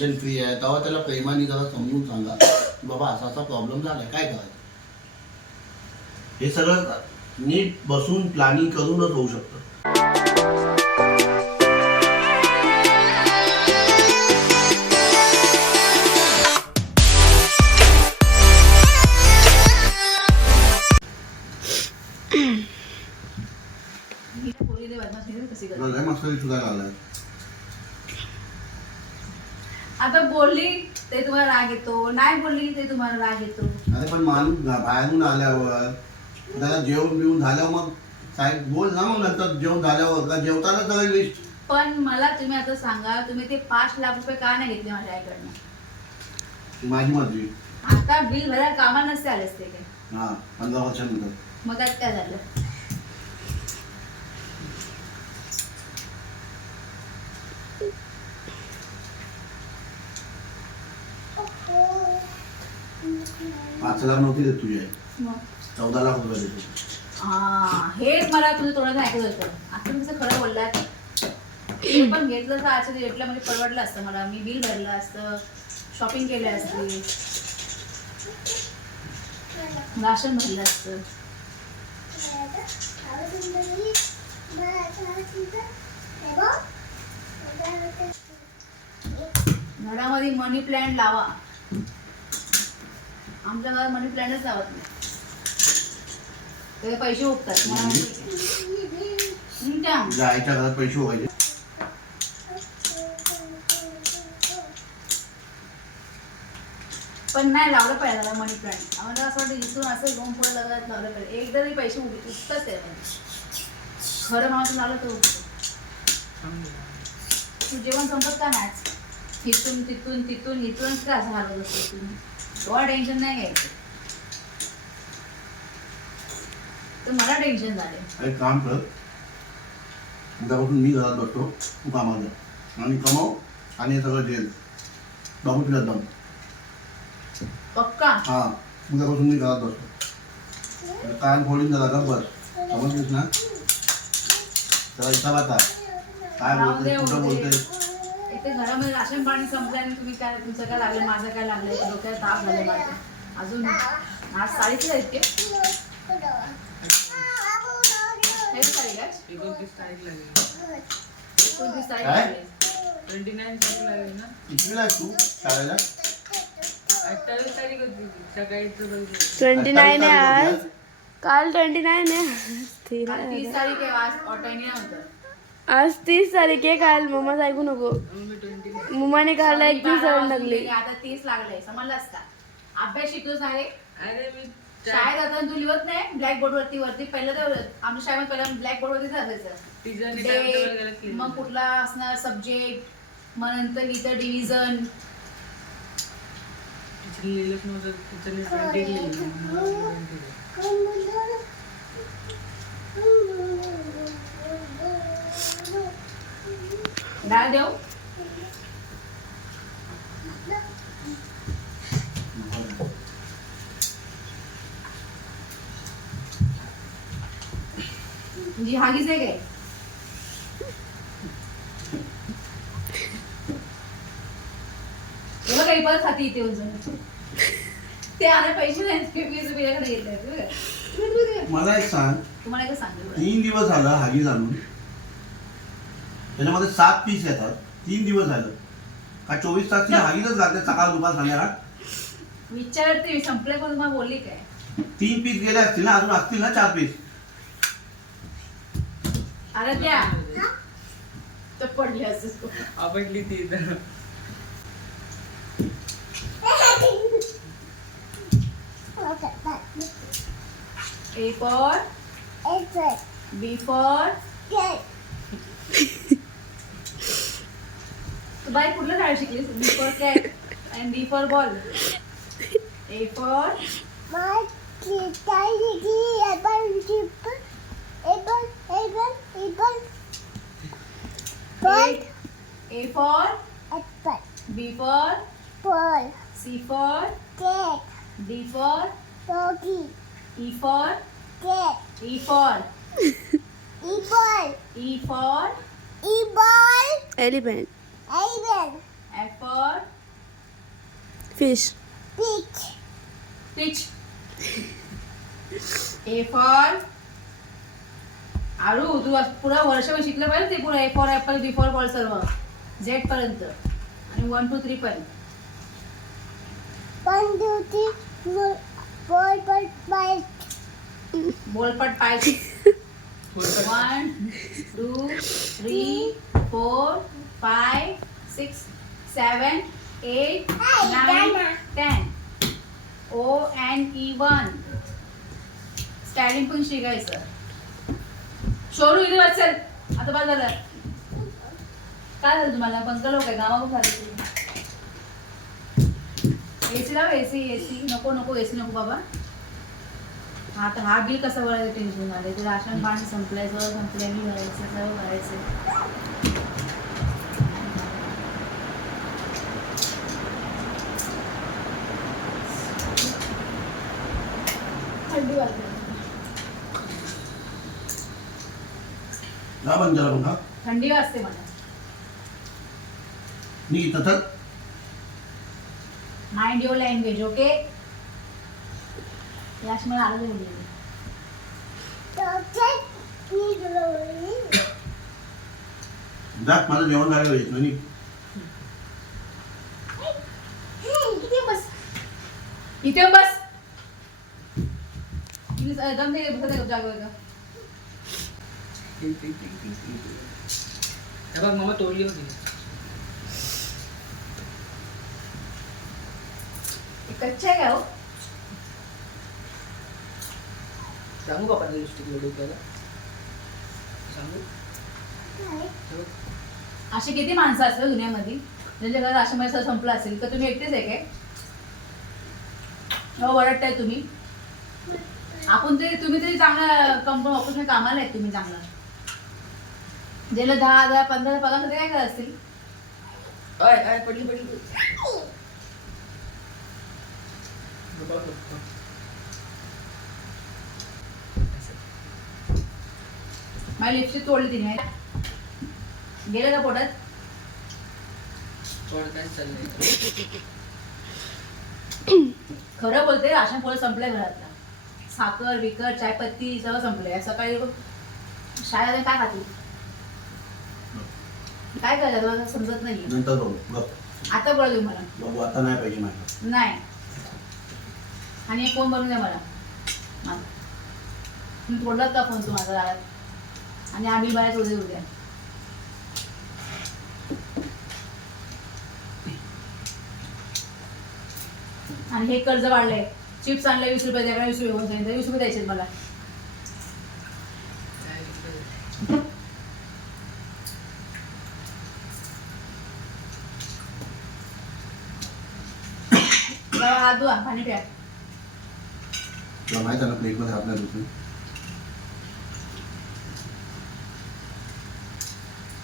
Tension free आहे तेव्हा त्याला प्रेमाने जरा समजून सांगा. की बाबा असा असा प्रॉब्लेम झालाय काय करायचं? हे सगळं नीट बसून प्लॅनिंग करूनच होऊ शकतं. मस्करी सुद्धा लागलाय. आता बोलली ते तुम्हाला राग येतो नाही बोलली ते तुम्हाला राग येतो. अरे पण माणूस घा- बाहेरून आल्यावर त्याला जेवण बिवून झाल्यावर मग साहेब बोल ना मग नंतर जेवण झाल्यावर का जेवताना सगळी लिस्ट पण मला तुम्ही आता सांगा तुम्ही ते पाच लाख रुपये का नाही घेतले माझ्या आईकडनं? माझी मर्जी. आता बिल भरायला कामाला नसते आले असते ते. हा पंधरा वर्षानंतर. मग त्यात काय झालं? पाच लाख नव्हती देत तुझी चौदा लाख रुपये देतो. हा मला तुझं तोंडात ऐकत होतं. आता तुम्ही खरं बोललात. हे पण घेतलं तर आजच्या डेटला म्हणजे परवडलं असतं मला. मी बिल भरलं असतं. शॉपिंग केलं असते. राशन भरलं असतं. घरामध्ये मनी प्लॅन्ट लावा. आमच्या घरात मनी प्लॅन्टच लावत नाही. ते पैसे उठतात मला माहिती आहे. हम्म, त्या. तुझ्या आईच्या घरात पैसे पण नाही लावलं पाहिजे त्याला मनी प्लॅन्ट आम्हाला असं वाटतं इथून असं दोन पुढे लग्नात लावलं पाहिजे. एकदा तरी पैसे उठ उठतात त्यामध्ये खरं माणूस लावलं तर तू जेवण संपत का मॅच इथून तिथून तिथून इथून का असं हलवत असतो तुम्ही? तेव्हा टेन्शन नाही घ्यायचं. तर मला टेन्शन झाले एक काम कर. उद्यापासून मी घरात बसतो तू कामाला जा. आणि कमाव आणि हे सगळं जेल. बघू तुझ्या दम. पक्का? हा. उद्यापासून मी घरात बसतो. कान फोडून जरा गप बस. समजलीस ना? त्याला हिसाबात आहे काय राहू दे, बोलते कुठं दे. इथे घरामध्ये राशन पाणी संपलं आणि तुम्ही काय तुमचं काय लागलं माझं काय लागलं डोक्यात ताप झाले माझे अजून आज साडीचे आहेत ते हे एकोणतीस तारीख लागेल. एकोणतीस तारीख काय? लागली. ट्वेंटी नाईन तारीख लागेल ना? तू शाळेला अठ्ठावीस तारीख होती सकाळी ट्वेंटी नाईन आहे आज. काल ट्वेंटी नाईन आहे. आहे. तीस तारीख आहे आज ऑटोनी होतं. आज तीस तारीख आहे काल. मम्माच ऐकू नको. मम्माने काल मी एकतीस बारा जाऊन लागली गेले, आता तीस लागले समजलंस का? अभ्यास शिकतोस ना रे. अरे मी शाळेत आता तू लिहत नाही ब्लॅक बोर्ड वरती वरती पहिलं तर आमच्या शाळेमध्ये पहिला ब्लॅक बोर्ड वरतीच असायचं. टीचरने Date, मग कुठला असणार सब्जेक्ट मग नंतर इथं डिव्हिजन लिहिलंच नव्हतं डाळ देऊ जी हागीच आहे काय एवढं काही परत इथे येऊन जाऊन. ते आले पैसे नाही वीस रुपयाकडे येत आहेत मला एक सांग तुम्हाला एक सांगितलं तीन दिवस झालं हागी आणून त्याच्यामध्ये सात पीस येतात. तीन दिवस झालं. का चोवीस तास तिला हागीच लागते सकाळ दुपार संध्याकाळ. विचारते मी संपले पण तुम्हाला बोलली काय? तीन पीस गेले असतील ना अजून असतील ना चार पीस अरे द्या. तर पडली असं आपटली ती तर for B for तू बाई कुठलं शाळेत शिकलीस B for cat and D for ball A for A, A for B for C for D for E for E for E for elephant F for fish Peach. A for Aru तू आज पुरा वर्षभर शिकलं पाहिजे ते पुरा. A for apple B for ball सर्व. Z पर्यंत. आणि वन टू थ्री पर्यंत. One, two, three, four, four, five, five. बोलपट पाहिजे one two three four five six seven eight nine ten O and E one स्टॅलिंग पण शिकायचं शोरू इथे वाचल आता बरं झालं काय झालं तुम्हाला? पंख लोक आहे गावाकडून झालं एसी लाव एसी एसी नको नको एसी नको बाबा. हा आता हा बिल कसं भरायचं? टेन्शन आले ते राशन पाणी संपलंय सगळं संपलंय मी भरायचं सगळं भरायचं. थंडी वाजते. बंद झाला थंडी वाजते मला. Mind your language okay Yash मला आलं नाही. माझं जेवण येत नाही. इथे बस. इथे बस Please, अं, दम दे बसत आहे जागेवर का? हे बघ मम्मा तोडली हे कच्चे आहे का हो सांगू का लिपस्टिक सांगू अशी किती माणसं असतात दुनियामध्ये? ज्यांच्या घरात पाणी सगळं संपलं असेल तर तुम्ही एकटेच आहे काय? हो वरटताय तुम्ही. आपण ते तुम्ही तरी चांगल्या कंपनी ऑफिसमध्ये कामाला आहेत तुम्ही चांगलं. ज्याला दहा हजार पंधरा हजार पगार काय करत असतील? अय पडली पडली. माझी लिपस्टिक तोडली तिने. गेलं का पोटात? थोडं काय चाललंय. खरं बोलते राशन पोळं संपलंय घरातलं. साखर विकर चायपत्ती सगळं संपलंय. सकाळी शाळेत काय खातील काय करायचं मला समजत नाही नंतर बघू. बघ. आता बोला मला. बघू. आता नाही पाहिजे माझ्या. नाही. आणि एक फोन बनवून द्या मला. तुम्ही तोडलात का फोन तुम्हाला दारात आणि आम्ही बाहेर उद्या उद्या आणि हे कर्ज वाढलंय. चिप्स आणले वीस रुपये द्या वीस रुपये घेऊन सांगितलं वीस रुपये द्यायचे मला. हात धुवा पाणी प्या. तुला माहीत आहे ना प्लेटमध्ये हात नाही दुसरी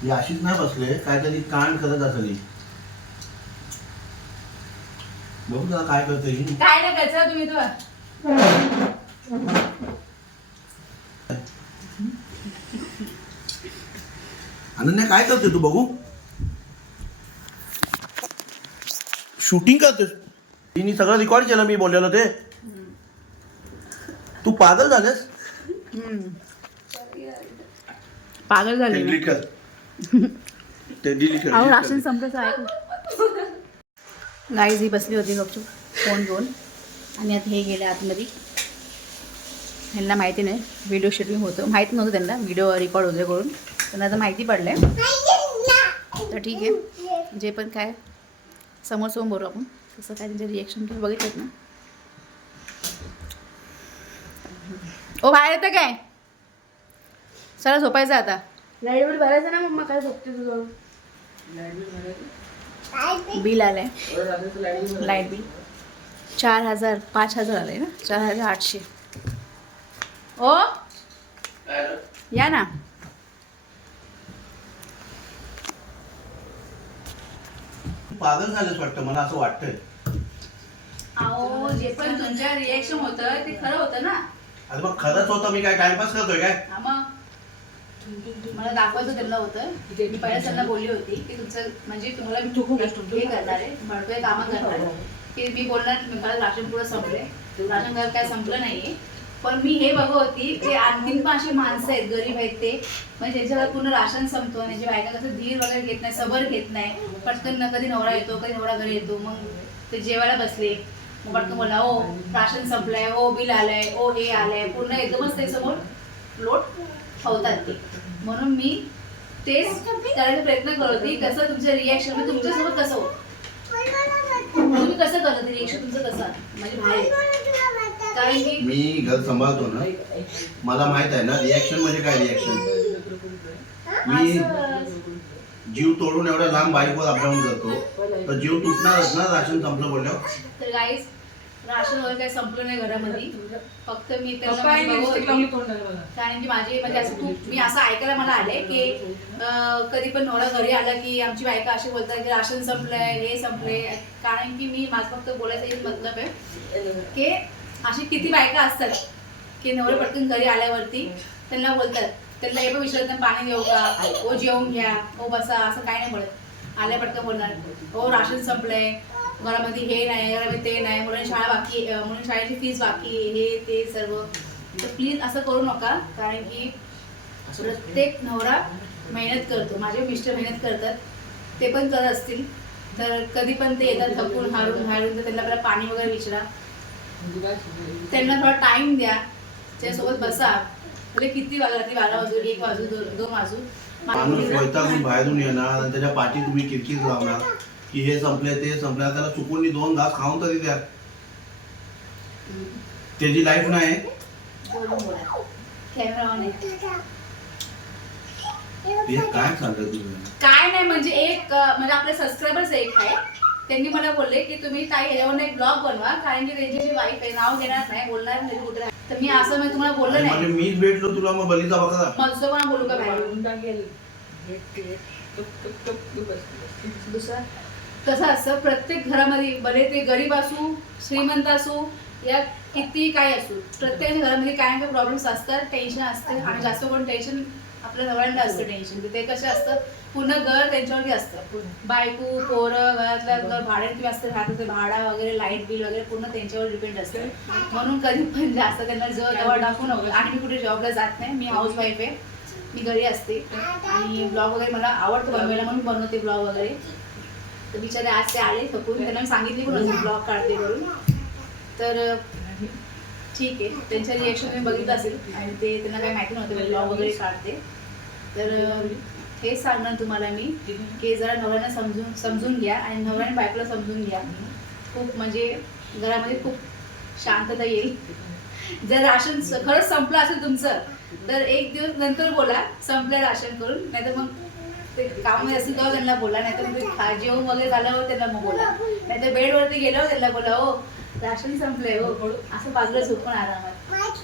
ही अशीच नाही बसले काहीतरी कांड करत असली. बघू जरा काय करते ही. काय नाही करायचं तुम्ही तर अनन्या काय करते तू बघू? शूटिंग करतेस तिने सगळं रेकॉर्ड केलं मी बोललेलो ते. तू पागल झालेस. पागल ते डिलीट कर ते डिलीट कर अहो राशन. संपलं आहे गाईज ही बसली होती गपचूप फोन घेऊन. आणि आता हे गेले आतमध्ये. ह्यांना माहिती नाही व्हिडिओ शूटिंग होतं. माहीत नव्हतं त्यांना व्हिडिओ रेकॉर्ड होते करून. त्यांना आता माहिती पडलं आहे तर ठीक आहे. जे पण काय समोर समोर बोलू आपण. तसं काय त्यांचे रिएक्शन तुम्ही बघितलं ना. ओ बाहेर येतं काय? चला झोपायचं आता. लाइट बिल भरायचं ना मम्मा? काय झोपते तुझं लाइट बिल भरायचं? बिल आलंय. एवढं रात्रीचं लाइट बिल चार हजार पाच हजार आलंय ना? चार हजार आठशे. ओ? या ना. पागल झालेस वाटतं मला असं वाटतंय. अहो जे पण तुमच्या रिएक्शन होतं ते खरं होतं ना? अरे मग खरंच होतं मी काय टाइमपास करतोय काय? हा मग. मला दाखवायचं त्यांना होतं. मी पहिल्याच त्यांना बोलली होती की तुमचं म्हणजे तुम्हाला मी हे करणार आहे म्हणतोय कामं करणार आहे. की मी बोलणार मला राशन पुढं संपले राशन कार्ड काय संपलं नाहीये. पण मी हे बघत होती ते आणखीन पण अशी माणसं आहेत गरीब आहेत ते. म्हणजे ज्यांच्यावर पूर्ण राशन संपतो आणि जे बायका कसं धीर वगैरे घेत नाही सबर घेत नाही पटकन कधी नवरा येतो कधी नवरा घरी येतो मग ते जेवायला बसले. मग पटकन बोला ओ राशन संपलंय ओ बिल आलंय ओ हे आलंय पूर्ण एकदमच ते समोर लोट ठेवतात ते. म्हणून मी तेच करायचा प्रयत्न करत कसं तुमचं रिॲक्शन म्हणजे तुमच्यासोबत कसं होतं? तुम्ही कसं करत रिॲक्शन तुमचं कसं म्हणजे बाहेर. कारण की मी घर सांभाळतो ना मला माहीत आहे ना रिॲक्शन म्हणजे काय रिॲक्शन मी जीव तोडून एवढ्या लांब बाईकवर अपडाऊन करतो तर जीव तुटणारच ना राशन संपलं बोलल्यावर? तर गाईज राशन वगैरे काही संपलं नाही घरामध्ये. फक्त मी कारण की माझी म्हणजे असं खूप मी असं ऐकायला मला आलंय की कधी पण नवरा घरी आला की आमची बायका अशी बोलतात की राशन संपलंय हे संपलंय. कारण की मी माझं फक्त बोलायचं एक मतलब आहे की अशी किती बायका असतात की नवरे पटकन घरी आल्यावरती त्यांना बोलतात. त्यांना हे पण विचारत पाणी देऊ का? ओ जेवून घ्या. ओ बसा. असं काय नाही बोलत. आल्या पटकन बोलणार. हो राशन संपलंय. घरामध्ये हे नाही घरामध्ये ते नाही मुलांची शाळा बाकी मुलांची शाळेची फीस बाकी हे ते सर्व. तर प्लीज असं करू नका कारण की प्रत्येक नवरा मेहनत करतो. माझे मिस्टर मेहनत करतात. ते पण करत असतील. तर कधी पण ते येतात थकून हारून हारून तर त्यांना पहिला पाणी वगैरे विचारा. त्यांना थोडा टाइम द्या. त्याच्यासोबत बसा. म्हणजे किती रात्री बारा वाजू एक वाजू दोन दोन वाजू. माणूस वैतागून बाहेरून येणार आणि त्याच्या पाठी तुम्ही किरकिर लावणार. की हे संपले ते संपले त्याला चुकून दोन घास खाऊन तरी द्या त्याची लाईफ नाही. कॅमेरा ऑन आहे. हे काय काय नाही म्हणजे एक म्हणजे आपले सबस्क्रायबर्स एक आहे. त्यांनी मला बोलले की तुम्ही ताई याच्यावर एक ब्लॉग बनवा कारण की त्यांची जी वाईफ आहे नाव घेणार नाही बोलणार नाही कुठे. तर मी असं मी तुम्हाला बोललं नाही. म्हणजे मीच भेटलो तुला मग बलीचा बघा मग दुसरं कोणा बोलू का बाहेर? हे. दुसरं? कसं असतं प्रत्येक घरामध्ये भले ते गरीब असू श्रीमंत असू या किती काय असू प्रत्येक घरामध्ये काय ना काय प्रॉब्लेम्स असतात टेन्शन असते आणि जास्त करून टेन्शन आपल्या नवऱ्यांना असतं टेन्शन ते कसे असतं पूर्ण घर त्यांच्यावरती असतं. बायको पोरं घरातल्या घर भाडे किंवा असतं राहतं ते भाडा वगैरे लाइट बिल वगैरे पूर्ण त्यांच्यावर डिपेंड असतं. म्हणून कधी पण जास्त त्यांना जवळ जवळ टाकू नको आणि मी कुठे जॉबला जात नाही मी हाऊस वाईफ आहे. मी घरी असते. आणि ब्लॉग वगैरे मला आवडतं बनवायला म्हणून बनवते ब्लॉग वगैरे. तर बिचारे आज ते आले थकून. त्यांना सांगितले सांगितली पण ब्लॉग काढते करून तर ठीक आहे. त्यांच्या रिएक्शन मी बघितलं असेल. आणि ते त्यांना काय माहिती नव्हतं ब्लॉग वगैरे काढते. तर हेच सांगणार तुम्हाला मी की जरा नवऱ्यांना समजून समजून घ्या आणि नवऱ्याने बायकोला समजून घ्या. खूप म्हणजे घरामध्ये खूप शांतता येईल. जर राशन खरंच संपलं असेल तुमचं तर एक दिवस नंतर बोला संपलं राशन करून. नाहीतर मग ते कामामध्ये असेल तेव्हा त्यांना बोला नाहीतर मग ते खा जेवण वगैरे झाल्यावर त्यांना मग बोला. नाहीतर बेडवरती गेल्यावर त्यांना बोला हो राशन संपलंय हो असं बाजूला झोपून आरामात.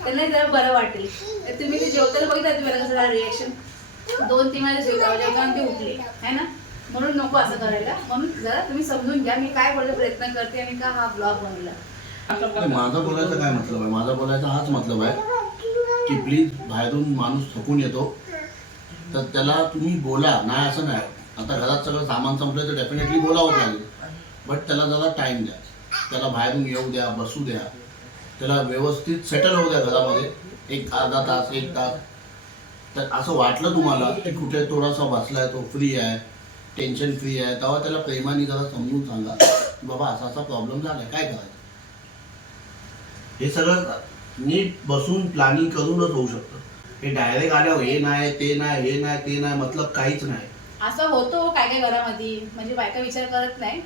त्यांना जरा बरं वाटेल. तर तुम्ही ते जेवताना बघितलं तुम्हाला कसं झालं रिएक्शन दोन तीन वेळा जेवता जेवताना ते उठले है ना? म्हणून नको असं करायला. म्हणून जरा तुम्ही समजून घ्या मी काय बोलायचा प्रयत्न करते आणि का हा ब्लॉग बनवला नाही, माझा बोलायचा काय मतलब आहे? माझा बोलायचा हाच मतलब आहे की प्लीज बाहेरून माणूस थकून येतो. तर त्याला तुम्ही बोला. नाही असं नाही. आता घरात सगळं सामान संपलं तर डेफिनेटली बोलावं लागेल. बट त्याला जरा टाइम द्या. त्याला बाहेरून येऊ द्या बसू द्या. त्याला व्यवस्थित सेटल होऊ द्या घरामध्ये. एक अर्धा तास एक तास. तर असं वाटलं तुम्हाला की कुठे थोडासा बसलाय तो फ्री आहे टेन्शन फ्री आहे तेव्हा त्याला प्रेमाने जरा समजून सांगा. बाबा असा असा प्रॉब्लेम झाला काय करायचं? हे सगळं नीट बसून प्लॅनिंग करूनच होऊ शकतं. हे डायरेक्ट आल्यावर हे नाही ते नाही हे नाही ते नाही मतलब काहीच नाही. असं होतो काय काय घरामध्ये. म्हणजे बायका विचार करत नाही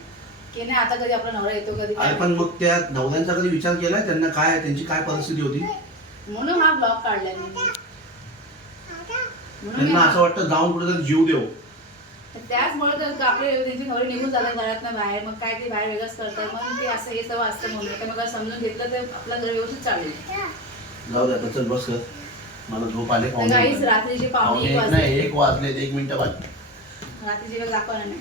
की नाही आता कधी आपला नवरा येतो कधी काय? अरे पण मग त्या नवऱ्यांचा कधी विचार केलाय? त्यांना काय त्यांची काय परिस्थिती होती? म्हणून हा ब्लॉग काढलाय मी. म्हणून मी त्यांना हा- असं वाटतं जाऊन कुठेतरी जीव देऊ. त्याचमुळे तर आपले त्यांची नवरे निघून जातात घरात बाहेर. मग काय ते बाहेर वेगळंच करतात मग ते असं हे सगळं असतं म्हणून. तर मग समजून घेतलं तर आपलं घर व्यवस्थित चालेल. जाऊ द्या तर चल बस कर. मला झोप आले रात्रीचे पावणे एक एक वाजले. नाही एक वाजले एक मिनिटं बाकी रात्रीचे वेळ दाखवणार नाही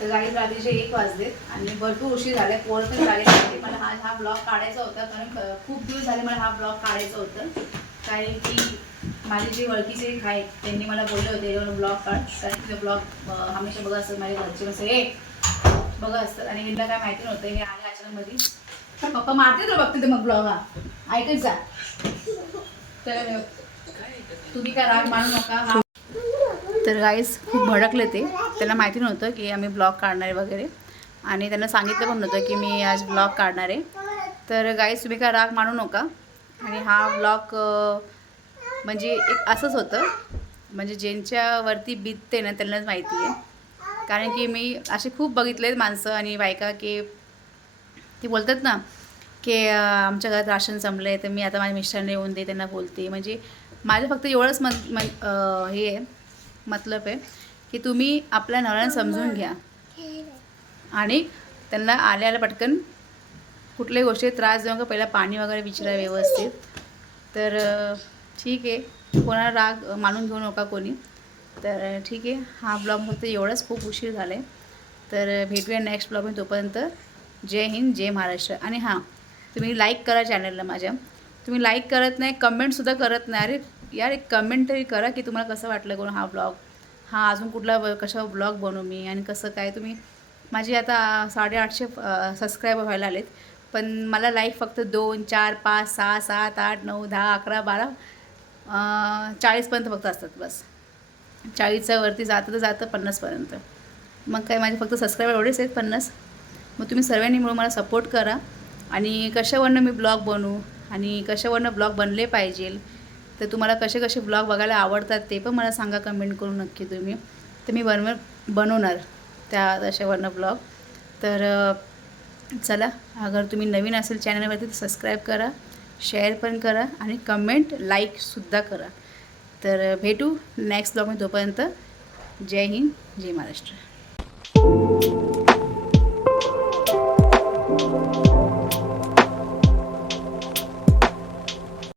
तर काही रात्रीचे एक वाजलेत आणि भरपूर उशीर झाले. पोर पण झाले. नव्हते. मला हा हा ब्लॉग काढायचा होता कारण खूप दिवस झाले मला हा ब्लॉग काढायचा होतं. कारण की माझे जे ओळखीचे आहेत त्यांनी मला बोलले होते ब्लॉग काढ. कारण तुझं ब्लॉग हमेशा बघा असतात. माझ्या घरचे कसं हे बघा असतात. आणि हिला काय माहिती नव्हतं हे आले अचानकमध्ये. पप्पा मारते तुला बघते ते मग ब्लॉग हा. ऐकत जा. तर तुम्ही काय राग मानू नका हा. तर गाईज खूप भडकले ते. त्यांना माहिती नव्हतं की आम्ही ब्लॉग काढणार आहे वगैरे. आणि त्यांना सांगितलं पण नव्हतं की मी आज ब्लॉग काढणार आहे. तर गाईज तुम्ही काय राग मानू नका. आणि हा ब्लॉग म्हणजे एक असंच होतं. म्हणजे ज्यांच्यावरती बीतते ना त्यांनाच माहिती आहे. कारण की मी असे खूप बघितलेत माणसं आणि बायका की ते बोलतात ना की आमच्या घरात राशन संपलं आहे तर मी आता माझ्या मिस्टरांना येऊन दे त्यांना बोलते. म्हणजे माझं फक्त एवढंच मन मन हे आहे मतलब आहे की तुम्ही आपल्या नवऱ्याला समजून घ्या. आणि त्यांना आल्या आल्या पटकन कुठल्याही गोष्टी त्रास देऊ नका पहिला पाणी वगैरे विचारा व्यवस्थित. तर ठीक आहे कोणाला राग मानून घेऊ नका कोणी. तर ठीक आहे हा ब्लॉग फक्त एवढंच खूप उशीर झाला आहे तर भेटूया नेक्स्ट ब्लॉग तोपर्यंत. जय हिंद जय महाराष्ट्र. आणि हां तुम्ही लाईक करा चॅनलला माझ्या. तुम्ही लाईक करत नाही कमेंटसुद्धा करत नाही. अरे यार एक कमेंट तरी करा की तुम्हाला कसं वाटलं करून हा ब्लॉग हा अजून कुठला ब- कशा ब्लॉग बनवू मी आणि कसं काय? तुम्ही माझे आता साडेआठशे सबस्क्रायबर व्हायला आलेत पण मला लाईक फक्त दोन चार पाच सहा सात आठ नऊ दहा अकरा बारा चाळीसपर्यंत फक्त असतात बस. चाळीसच्या वरती जातं तर जातं पन्नासपर्यंत मग काय माझे फक्त सबस्क्रायबर एवढेच आहेत पन्नास. मग तुम्ही सर्वांनी मिळून मला सपोर्ट करा. आणि कशावरनं मी ब्लॉग बनवू आणि कशावरनं ब्लॉग बनले पाहिजे तर तुम्हाला कसे कसे ब्लॉग बघायला आवडतात ते पण मला सांगा कमेंट करून नक्की तुम्ही. तर मी बनव बनवणार त्या तशावरनं ब्लॉग तर चला अगर तुम्ही नवीन असेल चॅनलवरती तर सबस्क्राईब करा शेअर पण करा आणि कमेंट लाईकसुद्धा करा. तर भेटू नेक्स्ट ब्लॉगमध्ये तोपर्यंत. जय हिंद जय महाराष्ट्र. Música